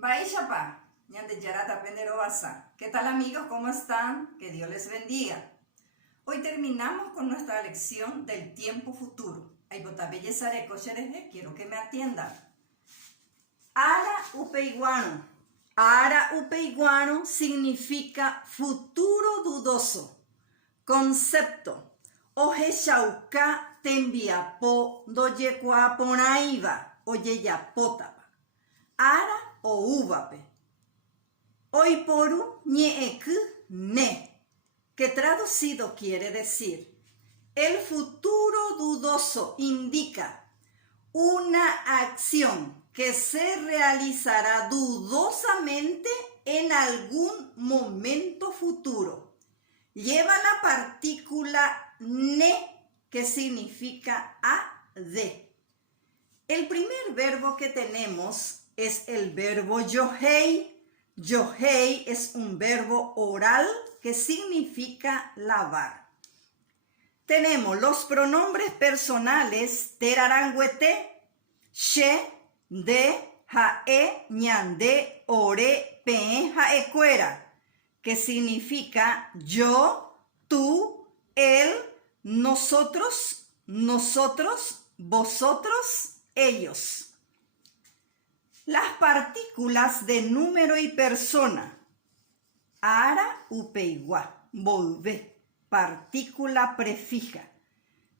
Baishapa, Ñandeyarata Penderoasa. ¿Qué tal amigos? ¿Cómo están? Que Dios les bendiga. Hoy terminamos con nuestra lección del tiempo futuro. Quiero que me atiendan. Ara upeiguano. Ara upeiguano significa futuro dudoso. Concepto. Oje shauka tembiapo doyekua ponaiva oyeyapotapa. Ara o uvape. Oiporu ñeeku ne, que traducido quiere decir, el futuro dudoso indica una acción que se realizará dudosamente en algún momento futuro. Lleva la partícula ne, que significa de. El primer verbo que tenemos es el verbo yohei. Yohei es un verbo oral que significa lavar. Tenemos los pronombres personales terarangüete, she, de, jae, ñande, ore, pe, jaecuera, que significa yo, tú, él, nosotros, vosotros, ellos. Las partículas de número y persona. Ara, upeigua, volve, partícula prefija,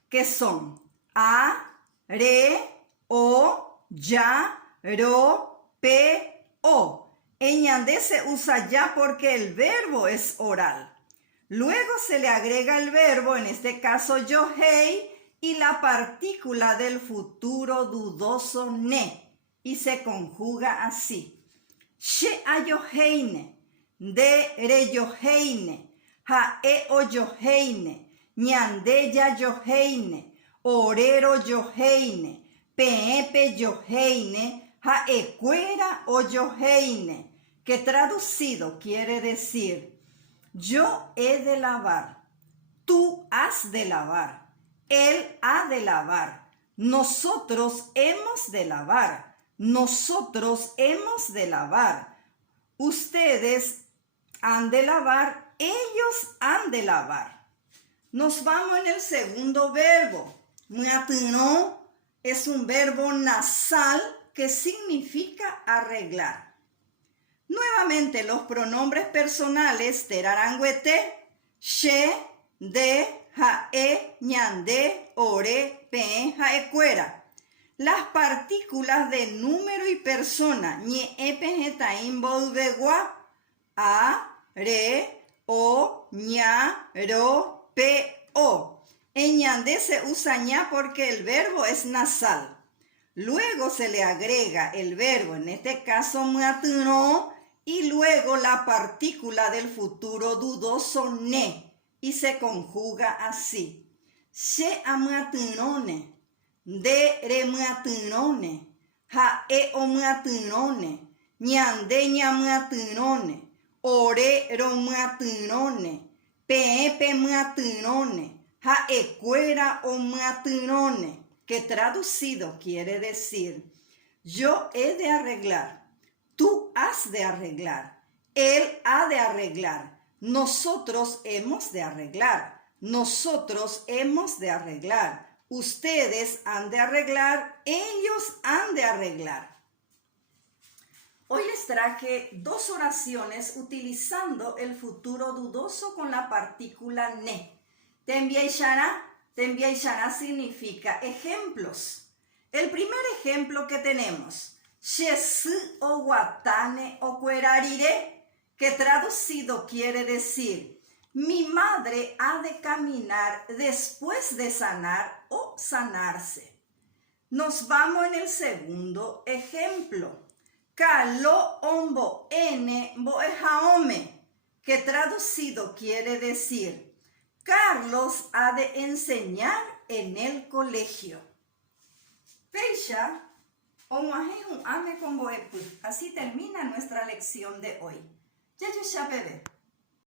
que son a, re, o, ya, ro, pe, o. En ñandé se usa ya porque el verbo es oral. Luego se le agrega el verbo, en este caso yohei, y la partícula del futuro dudoso ne. Y se conjuga así. She ayoheine, de re yoheine, jae o yoheine, ñande ya yoheine, orero yoheine, peepe yoheine, jaecuera o yoheine, que traducido quiere decir, yo he de lavar, tú has de lavar, él ha de lavar, nosotros hemos de lavar. Nosotros hemos de lavar. Ustedes han de lavar. Ellos han de lavar. Nos vamos en el segundo verbo. Muatino es un verbo nasal que significa arreglar. Nuevamente los pronombres personales terarangüete, she, de, jae, ñande, ore, pe, jaecuera. Las partículas de número y persona, ñe, epe, jetaim, volvegua, a, re, o, ña, ro, pe, o. En ñandé se usa ña porque el verbo es nasal. Luego se le agrega el verbo, en este caso, muatino, y luego la partícula del futuro dudoso, ne, y se conjuga así. She amuatinone. De re muatinone, jae o muatinone, ñande ña muatinone, ore ro muatinone, peepe muatinone, jaecuera o muatinone, que traducido quiere decir, yo he de arreglar, tú has de arreglar, él ha de arreglar, nosotros hemos de arreglar, nosotros hemos de arreglar. Ustedes han de arreglar, ellos han de arreglar. Hoy les traje dos oraciones utilizando el futuro dudoso con la partícula ne. Tembiaishana significa ejemplos. El primer ejemplo que tenemos, shesu o watane o cuerarire, que traducido quiere decir, mi madre ha de caminar después de sanar o sanarse. Nos vamos en el segundo ejemplo. Kalo ombo ene boejaome, que traducido quiere decir, Carlos ha de enseñar en el colegio. Peisha, ame con boepu. Así termina nuestra lección de hoy. Ya bebé.